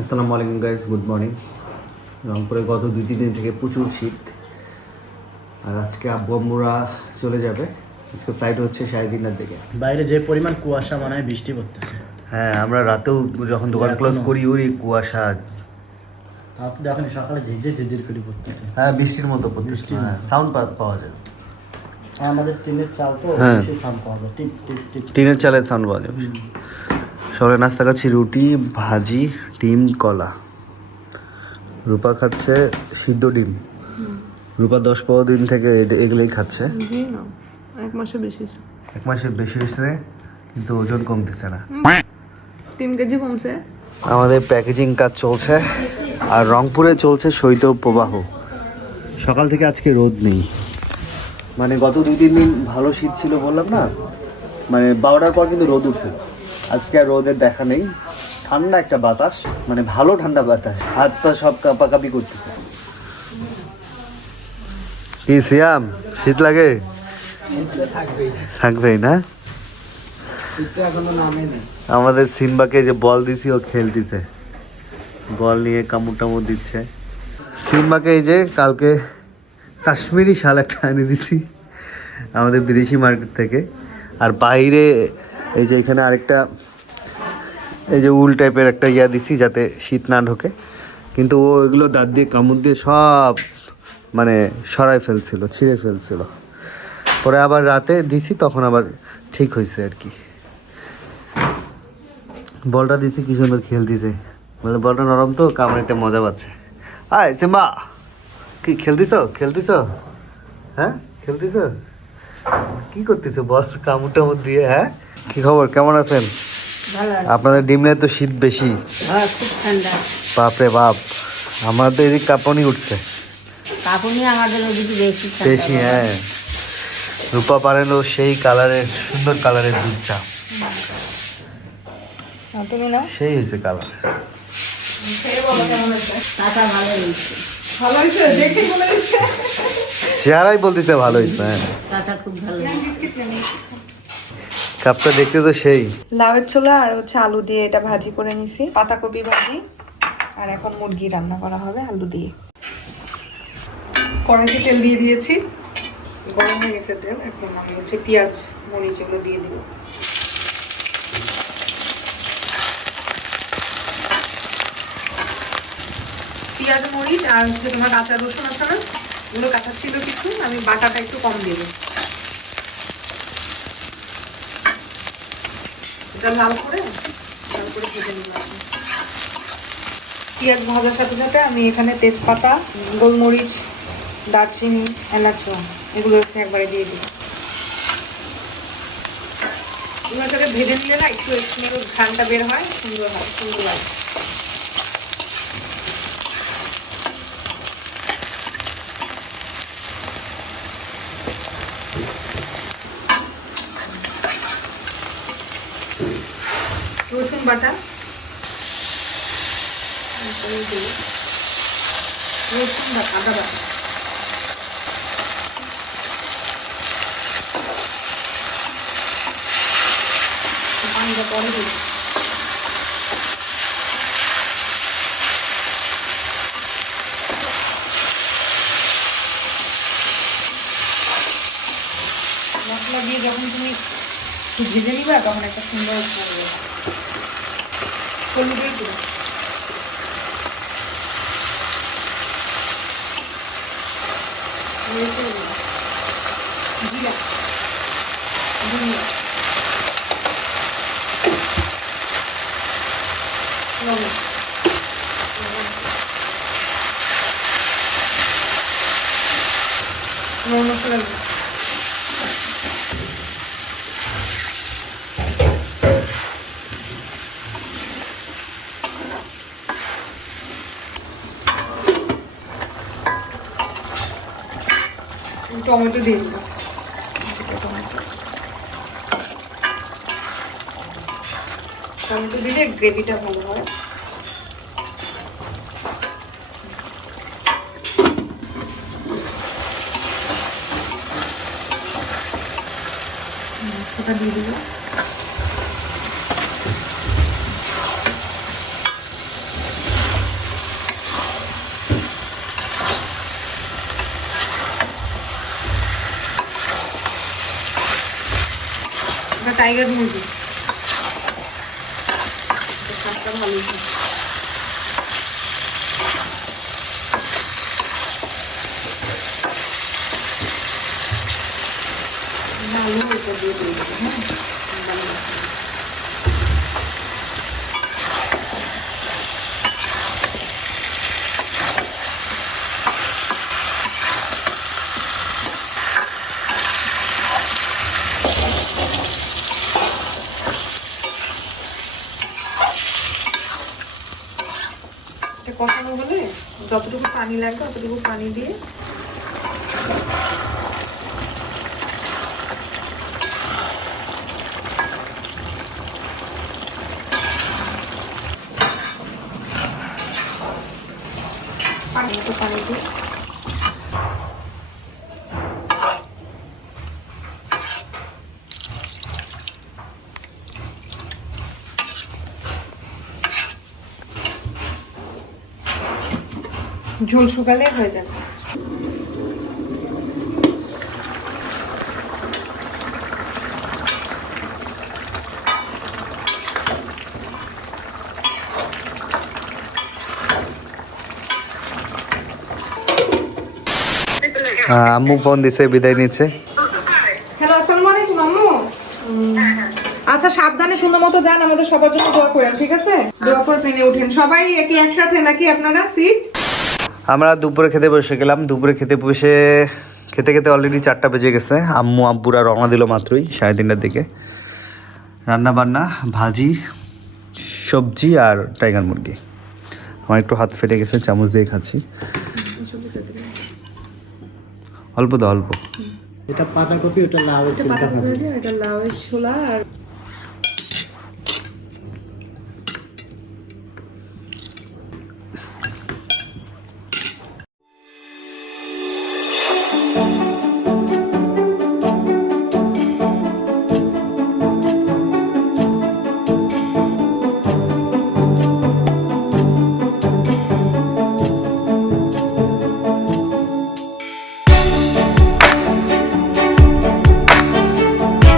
আসসালামু আলাইকুম guys, good morning. রংপুরে গত 2-3 দিন থেকে প্রচুর শীত, আর আজকে আব্বু আম্মুরা চলে যাবে। আজকে ফ্লাইট হচ্ছে 3:30টার দিকে। বাইরে যে পরিমাণ কুয়াশা মনে হয় বৃষ্টি পড়তেছে। হ্যাঁ, আমরা রাতেও যখন দোকান ক্লোজ করি ওই কুয়াশা। আপনি দেখেন সকালে ঝিরঝির ঝিরঝির করে পড়তেছে। হ্যাঁ, বৃষ্টির মতো পড়তেছে। হ্যাঁ, সাউন্ড পাওয়া যায়। আমাদের টিনের চাল তো হ্যাঁ, বেশি সাউন্ড পাওয়া যায়, টিপ টিপ টিপ। টিনের চালের সাউন্ড পাওয়া যাবে। সকালে নাস্তা খাচ্ছি রুটি, ভাজি, ডিম, কলা। রূপা খাচ্ছে সিদ্ধ ডিম। রূপা 10-15 দিন থেকে এগুলোই খাচ্ছে। এক মাসের বেশি। 1 মাসের বেশি হয়েছে, কিন্তু ওজন কমতেছে না। 3 কেজি কমছে। আমাদের প্যাকেজিং কাজ চলছে, আর রংপুরে চলছে শৈত্য প্রবাহ। সকাল থেকে আজকে রোদ নেই, মানে গত 2-3 দিন ভালো শীত ছিল বললাম না, মানে 12টার পর কিন্তু রোদ উঠছে। আজকে আর রোদের দেখা নেই। ঠান্ডা একটা বাতাস, মানে ভালো ঠান্ডা বাতাস, হাত পা সব কাঁপাকাঁপি করতেছে। কি সিয়াম, শীত লাগে? থাকবেই না। আমাদের সিম্বাকে যে বল দিছি ও খেলতেছে, বল নিয়ে কামড় টামড় দিচ্ছে। সিম্বাকে এই যে কালকে কাশ্মীরি শাল একটা এনে দিছি আমাদের বিদেশি মার্কেট থেকে। আর বাইরে এই যে এখানে আরেকটা এই যে উল টাইপের একটা ইয়া দিছি যাতে শীত না ঢোকে, কিন্তু ও এগুলো দাঁত দিয়ে কামড় দিয়ে সব মানে সরাই ফেলছিল, ছিঁড়ে ফেলছিল। পরে আবার রাতে দিছি, তখন আবার ঠিক হয়েছে আর কি। বলটা দিছি, কি সুন্দর খেলতেছে, মানে বলটা নরম তো কামড়িতে মজা পাচ্ছে। আয় সিম্বা, কি খেলতিছ? হ্যাঁ, খেলতিছ? কি করতেছ বল কামড় টামড় দিয়ে? হ্যাঁ, কি খবর, কেমন আছেন? আপনাদের ডিমলে তো শীত বেশি। হ্যাঁ, খুব ঠান্ডা। বাপরে বাপ, আমাদের এদিক কাঁপুনি উঠছে। কাপুনি আমাদের ওদিকে বেশি ঠান্ডা। বেশি, হ্যাঁ। রূপা পারেন সেই কালারের, সুন্দর কালারের দুধ চা। তুমি না সেই হয়েছে কালার। চাটা ভালো হয়েছে। ভালো হয়েছে দেখে বলে দিচ্ছে। চেহারাই বলতেছে ভালো হয়েছে। হ্যাঁ, চাটা খুব ভালো হয়েছে। কাপটা দেখতে তো সেই। লাউয়ের ছোলা আর হচ্ছে আলু দিয়ে এটা ভাজি করে নিছি, পাতাকপি ভাজি। আর এখন মুরগি রান্না করা হবে আলু দিয়ে। কড়াইতে তেল দিয়ে দিয়েছি, গরম হয়ে গেছে তেল। এখন আমি হচ্ছে পেঁয়াজ মরিচ এগুলো দিয়ে দিব। পেঁয়াজ মরিচ আর হচ্ছে তোমার কাঁচা রসুন আছে না, এগুলো কাঁচা ছিল কিছু, আমি বাটাটা একটু কম দেবো। এটা লাল করে ভেজে নিলাম। পেঁয়াজ ভাজার সাথে সাথে আমি এখানে তেজপাতা, গোলমরিচ, দারচিনি, এলাচ এগুলো হচ্ছে একবারে দিয়ে দিই। এগুলোটাকে ভেজে নিলে না একটু স্মেল ঘ্রাণটা বের হয়, সুন্দর হয়, সুন্দর লাগে। রসুন বাটা, রসুন বাটা, আদা বাটা, পানিটা পরে দিই। মশলা দিয়ে যখন তুমি ভেজে নিবা তখন একটা সুন্দর হবে। হলুদের গুঁড়ো, মরিচের গুঁড়ো, জিরা, ধনিয়া, লবণ, মশলা টমেটো দিয়ে দিল। টমেটো দিলে গ্রেভিটা ভালো হয়। সেটা দিয়ে দেবো। টাইগার মুরগি। স্বাদটা ভালো হয়েছে। ভালো এটা দিয়ে দিই, হ্যাঁ। এটা কষানো হলে যতটুকু পানি লাগবে ততটুকু পানি দিয়ে পানি দিয়ে ঝোল শুকালে হয়ে যাবে। আম্মু ফোন দিছে, বিদায় নিচ্ছে। হ্যালো, আসসালামু আলাইকুম আম্মু। আচ্ছা, সাবধানে সুন্দর মতো যান, আমাদের সবার জন্য দোয়া করেন, ঠিক আছে? দোয়া করে ট্রেনে উঠেন সবাই কি একসাথে নাকি আপনারা সিট? আমরা দুপুরে খেতে বসে গেলাম। দুপুরে খেতে বসে খেতে খেতে অলরেডি 4টা বেজে গেছে। আম্মু আব্বুরা রওনা দিল মাত্রই 3:30টার দিকে। রান্না বান্না, ভাজি, সবজি আর টাইগার মুরগি। আমার একটু হাত ফেটে গেছে, চামচ দিয়ে খাচ্ছি। অল্প দাও, অল্প। এটা পাতাকপি, ওটা লাউ, সিলকা ভাজি। এটা লাউ ছোলা আর